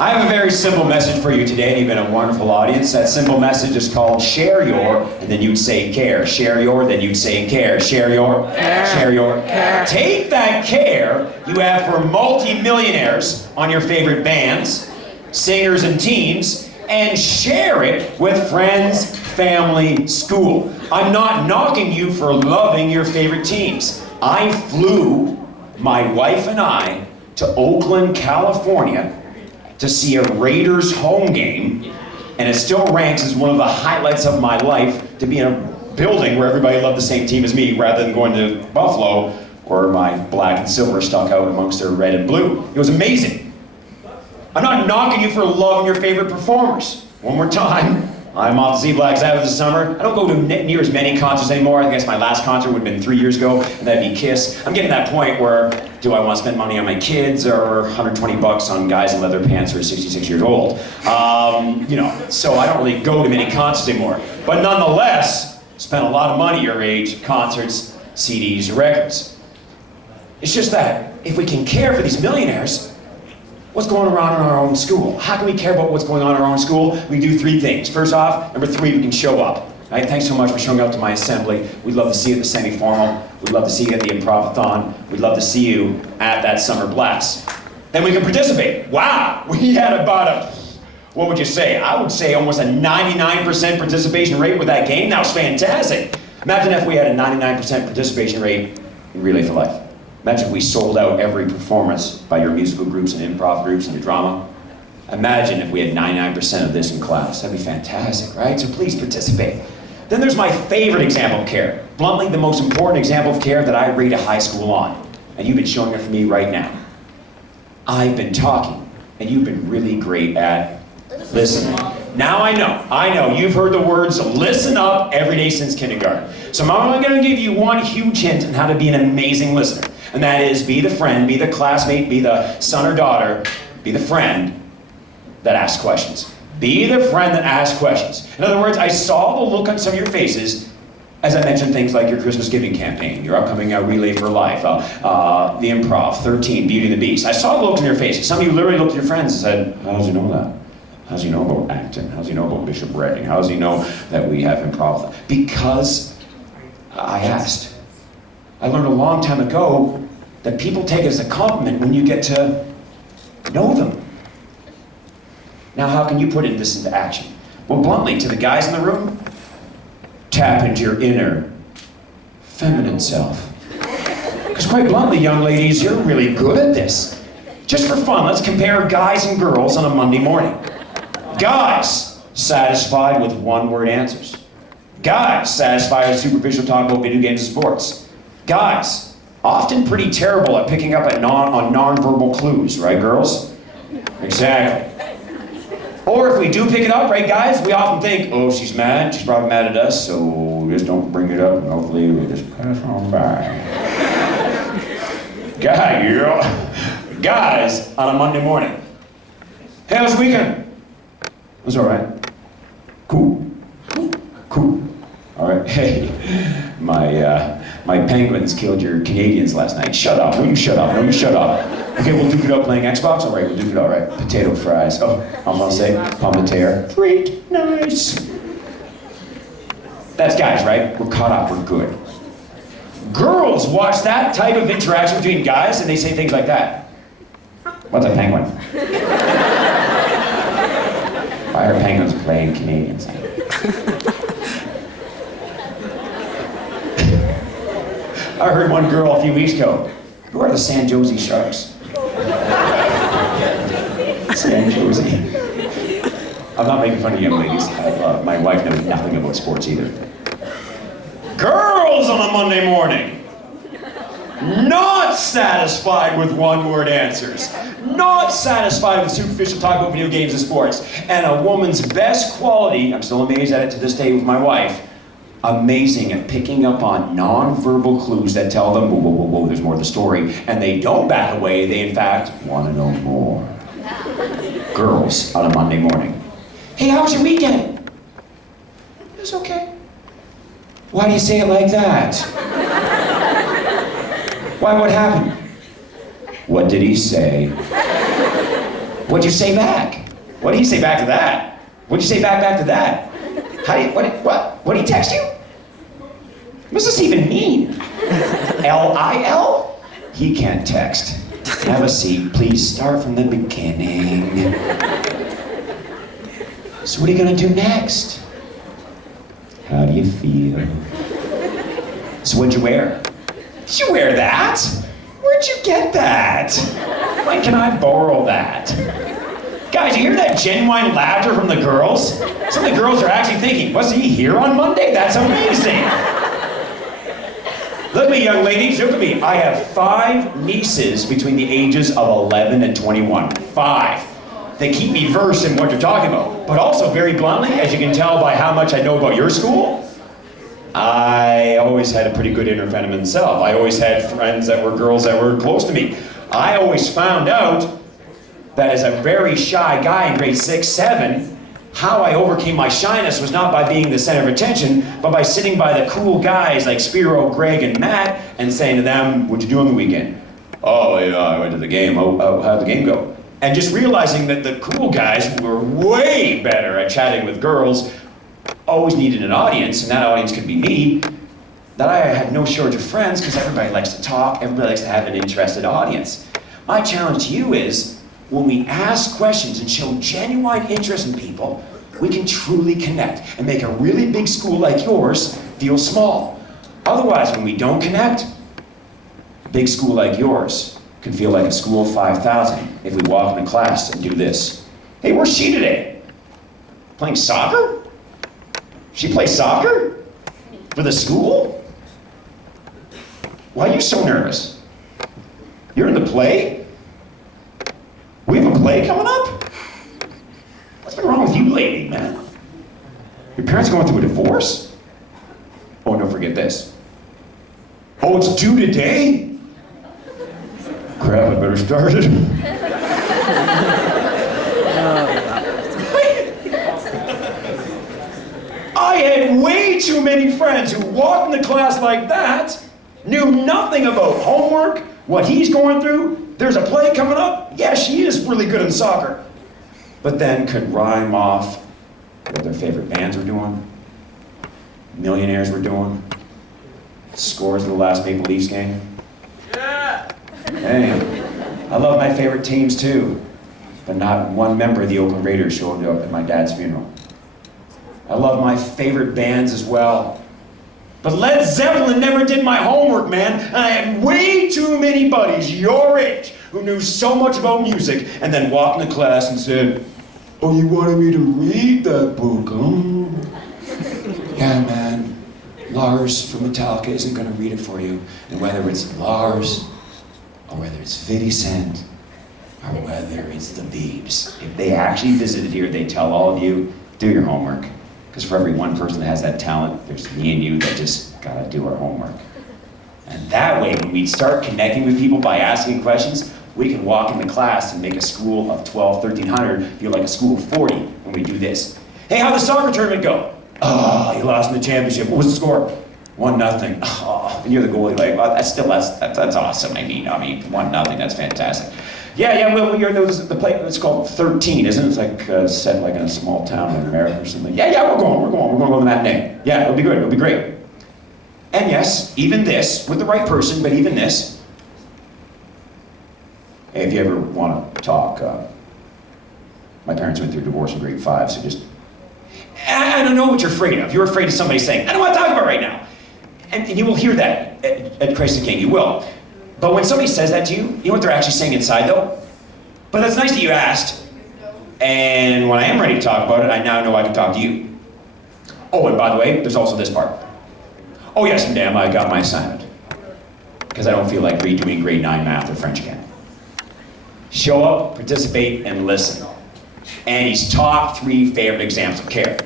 I have a very simple message for you today, and you've been a wonderful audience. That simple message is called share your, and then you'd say care. Share your, then you'd say care. Share your, share your. Take that care you have for multi-millionaires on your favorite bands, singers, and teams, and share it with friends, family, school. I'm not knocking you for loving your favorite teams. I flew my wife and I to Oakland, California to see a Raiders home game, and it still ranks as one of the highlights of my life to be in a building where everybody loved the same team as me rather than going to Buffalo where my black and silver stuck out amongst their red and blue. It was amazing. I'm not knocking you for loving your favorite performers. One more time. I'm off to see Black Sabbath this summer. I don't go to near as many concerts anymore. I guess my last concert would have been 3 years ago, and that'd be Kiss. I'm getting to that point where, do I want to spend money on my kids or 120 bucks on guys in leather pants who are 66 years old? So I don't really go to many concerts anymore. But nonetheless, spend a lot of money your age, concerts, CDs, records. It's just that if we can care for these millionaires, what's going on in our own school? How can we care about what's going on in our own school? We do three things. First off, number three, we can show up. Right? Thanks so much for showing up to my assembly. We'd love to see you at the semi-formal. We'd love to see you at the improv-a-thon. We'd love to see you at that summer blast. Then we can participate. Wow, we had about what would you say? I would say almost a 99% participation rate with that game. That was fantastic. Imagine if we had a 99% participation rate in Relay for Life. Imagine if we sold out every performance by your musical groups and improv groups and your drama. Imagine if we had 99% of this in class. That'd be fantastic, right? So please participate. Then there's my favorite example of care. Bluntly, the most important example of care that I rate a high school on. And you've been showing it for me right now. I've been talking, and you've been really great at listening. Now I know, you've heard the words listen up every day since kindergarten. So I'm only gonna give you one huge hint on how to be an amazing listener. And that is be the friend, be the classmate, be the son or daughter, be the friend that asks questions. Be the friend that asks questions. In other words, I saw the look on some of your faces as I mentioned things like your Christmas giving campaign, your upcoming Relay for Life, the improv, 13, Beauty and the Beast. I saw the look in your faces. Some of you literally looked at your friends and said, how does he know that? How does he know about acting? How does he know about Bishop Redding? How does he know that we have improv? Because I asked. I learned a long time ago that people take it as a compliment when you get to know them. Now, how can you put this into action? Well, bluntly, to the guys in the room, tap into your inner feminine self. Because quite bluntly, young ladies, you're really good at this. Just for fun, let's compare guys and girls on a Monday morning. Guys, satisfied with one-word answers. Guys, satisfied with superficial talk about video games and sports. Guys, often pretty terrible at picking up on non-verbal clues, right, girls? Exactly. Or if we do pick it up, right, guys, we often think, oh, she's mad, she's probably mad at us, so just don't bring it up, and hopefully we just pass on by. Guys, on a Monday morning. Hey, how's the weekend? It was all right. Cool. All right. Hey, my Penguins killed your Canadians last night. Shut up. Will you shut up? No, you shut up. Okay, we'll duke it out playing Xbox. All right, we'll duke it out. All right. Potato fries. Oh, I'm gonna say pomme de terre. Great. Nice. That's guys, right? We're caught up. We're good. Girls watch that type of interaction between guys and they say things like that. What's a penguin? Why are penguins playing Canadians? I heard one girl a few weeks ago. Who are the San Jose Sharks? San Jose. I'm not making fun of young ladies. My wife knows nothing about sports either. Girls on a Monday morning. Not satisfied with one-word answers. Not satisfied with superficial talk about video games and sports. And a woman's best quality, I'm still amazed at it to this day with my wife, amazing at picking up on non-verbal clues that tell them, whoa, there's more to the story. And they don't back away, they in fact want to know more. Girls on a Monday morning. Hey, how was your weekend? It was okay. Why do you say it like that? Why, what happened? What did he say? What'd you say back? What did he say back to that? What'd you say back to that? What did he text you? What does this even mean? L-I-L? He can't text. Have a seat, please start from the beginning. So what are you gonna do next? How do you feel? So what'd you wear? Did you wear that? Where'd you get that? When can I borrow that? Guys, you hear that genuine laughter from the girls? Some of the girls are actually thinking, was he here on Monday? That's amazing. Look at me, young ladies, look at me. I have 5 nieces between the ages of 11 and 21. 5. They keep me versed in what you're talking about. But also, very bluntly, as you can tell by how much I know about your school, I always had a pretty good inner feminine self. I always had friends that were girls that were close to me. I always found out that as a very shy guy in grade 6, 7, how I overcame my shyness was not by being the center of attention, but by sitting by the cool guys like Spiro, Greg, and Matt and saying to them, what'd you do on the weekend? Oh, yeah, I went to the game. Oh, how'd the game go? And just realizing that the cool guys who were way better at chatting with girls always needed an audience, and that audience could be me, that I had no shortage of friends because everybody likes to talk, everybody likes to have an interested audience. My challenge to you is, when we ask questions and show genuine interest in people, we can truly connect and make a really big school like yours feel small. Otherwise, when we don't connect, a big school like yours can feel like a school of 5,000 if we walk into class and do this. Hey, where's she today? Playing soccer? She plays soccer? For the school? Why are you so nervous? You're in the play? We have a play coming up? What's been wrong with you lately, man? Your parents going through a divorce? Oh, don't forget this. Oh, it's due today? Crap, I better start it. I had way too many friends who walked into class like that, knew nothing about homework, what he's going through. There's a play coming up. Yeah, she is really good in soccer. But then could rhyme off what their favorite bands were doing, millionaires were doing, scores of the last Maple Leafs game. Yeah! Hey, I love my favorite teams too, but not one member of the Oakland Raiders showed up at my dad's funeral. I love my favorite bands as well. But Led Zeppelin never did my homework, man. And I had way too many buddies your age who knew so much about music and then walked into class and said, oh, you wanted me to read that book, huh? Yeah, man. Lars from Metallica isn't going to read it for you. And whether it's Lars, or whether it's 50 Cent, or whether it's the Biebs, if they actually visited here, they tell all of you, do your homework. Because for every one person that has that talent, there's me and you that just gotta do our homework. And that way, when we start connecting with people by asking questions, we can walk into class and make a school of 12, 1,300 feel like a school of 40 when we do this. Hey, how'd the soccer tournament go? Oh, you lost in the championship. What was the score? 1-0. Oh, and you're the goalie. Like, well, that's awesome. I mean, 1-0. That's fantastic. Yeah. Well, the play. It's called 13, isn't it? It's like set like in a small town in America or something. Yeah. We're going to go to the matinee. Yeah, it'll be good. It'll be great. And yes, even this with the right person, but even this. Hey, if you ever want to talk, my parents went through divorce in grade 5, so just. I don't know what you're afraid of. You're afraid of somebody saying, I don't want to talk about right now. And you will hear that at Christ the King. You will. But when somebody says that to you, you know what they're actually saying inside though? But that's nice that you asked. And when I am ready to talk about it, I now know I can talk to you. Oh, and by the way, there's also this part. Oh yes, madam, I got my assignment. Because I don't feel like redoing grade 9 math or French again. Show up, participate, and listen. Andy's top 3 favorite examples of care.